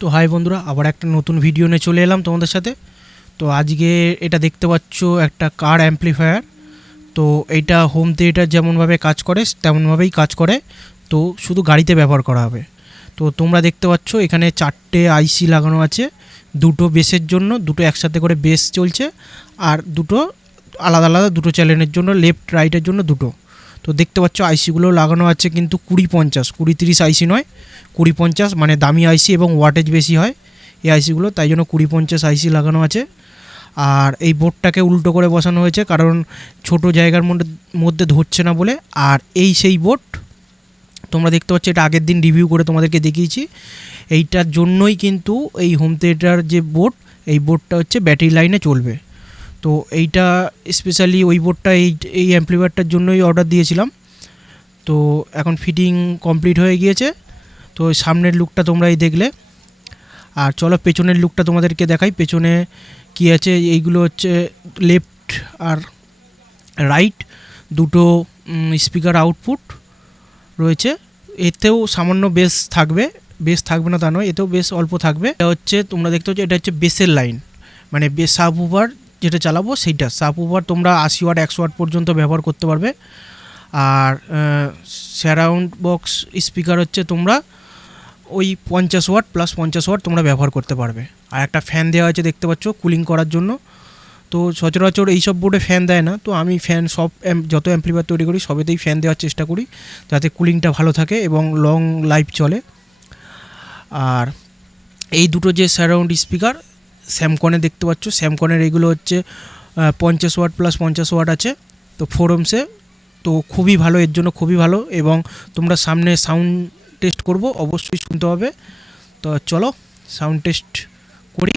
তো হাই বন্ধুরা, আবার একটা নতুন ভিডিও নিয়ে চলে এলাম তোমাদের সাথে। তো আজকে এটা দেখতে পাচ্ছ একটা কার অ্যাম্প্লিফায়ার তো এইটা হোম থিয়েটার যেমনভাবে কাজ করে, তেমনভাবেই কাজ করে। তো শুধু গাড়িতে ব্যবহার করা হবে। তো তোমরা দেখতে পাচ্ছ, এখানে চারটে আইসি লাগানো আছে। দুটো বেসের জন্য, দুটো একসাথে করে বেস চলছে। আর দুটো আলাদা আলাদা, দুটো চ্যানেলের জন্য লেফট রাইটের জন্য দুটো। তো দেখতে পাচ্ছ আইসিগুলো লাগানো আছে কিন্তু কুড়ি পঞ্চাশ, কুড়ি তিরিশ আইসি নয়। কুড়ি পঞ্চাশ মানে দামি আইসি এবং ওয়াটেজ বেশি হয় এই আইসিগুলো তাই জন্য কুড়ি পঞ্চাশ আইসি লাগানো আছে। আর এই বোর্ডটাকে উল্টো করে বসানো হয়েছে, কারণ ছোট জায়গার মধ্যে ধরছে না বলে। আর এই সেই বোর্ড, তোমরা দেখতে পাচ্ছ, এটা আগের দিন রিভিউ করে তোমাদেরকে দেখিয়েছি। এইটার জন্যই কিন্তু এই হোম থিয়েটার যে বোর্ড, এই বোর্ডটা হচ্ছে ব্যাটারি লাইনে চলবে। তো এইটা স্পেশালি ওই বোর্ডটা, এই এই অ্যাম্প্লিফায়ারটার জন্যই অর্ডার দিয়েছিলাম। তো এখন ফিটিং কমপ্লিট হয়ে গিয়েছে। তো সামনের লুকটা তোমরাই দেখলে। আর চলো, পেছনের লুকটা তোমাদেরকে দেখাই। পেছনে কি আছে? এইগুলো হচ্ছে লেফট আর রাইট দুটো স্পিকার আউটপুট রয়েছে। এতেও সামান্য বেস থাকবে। বেস থাকবে না তা নয়, এতেও বেশ অল্প থাকবে। এটা হচ্ছে, তোমরা দেখতে পাচ্ছ, এটা হচ্ছে বেসের লাইন মানে বেস সাব উভার যেটা চালাবো, সেইটা। সাব উভার তোমরা আশি ওয়াট একশো ওয়াট পর্যন্ত ব্যবহার করতে পারবে। আর স্যারাউন্ড বক্স স্পিকার হচ্ছে তোমরা ওই পঞ্চাশ ওয়াট প্লাস পঞ্চাশ ওয়াট তোমরা ব্যবহার করতে পারবে। আর একটা ফ্যান দেওয়া আছে দেখতে পাচ্ছ কুলিং করার জন্য। তো সচরাচর এইসব বোর্ডে ফ্যান দেয় না। তো আমি ফ্যান সব যত অ্যাম্প্লিফায়ার তৈরি করি, সবেতেই ফ্যান দেওয়ার চেষ্টা করি, যাতে কুলিংটা ভালো থাকে এবং লং লাইফ চলে। আর এই দুটো যে সারাউন্ড স্পিকার স্যামকনে দেখতে পাচ্ছ। স্যামকনের এইগুলো হচ্ছে পঞ্চাশ ওয়াট প্লাস পঞ্চাশ ওয়াট আছে। তো ফোরমসে তো খুবই ভালো, এর জন্য খুবই ভালো। এবং তোমরা সামনে সাউন্ড টেস্ট করব অবশ্যই শুনতে হবে। তো চলো সাউন্ড টেস্ট করি।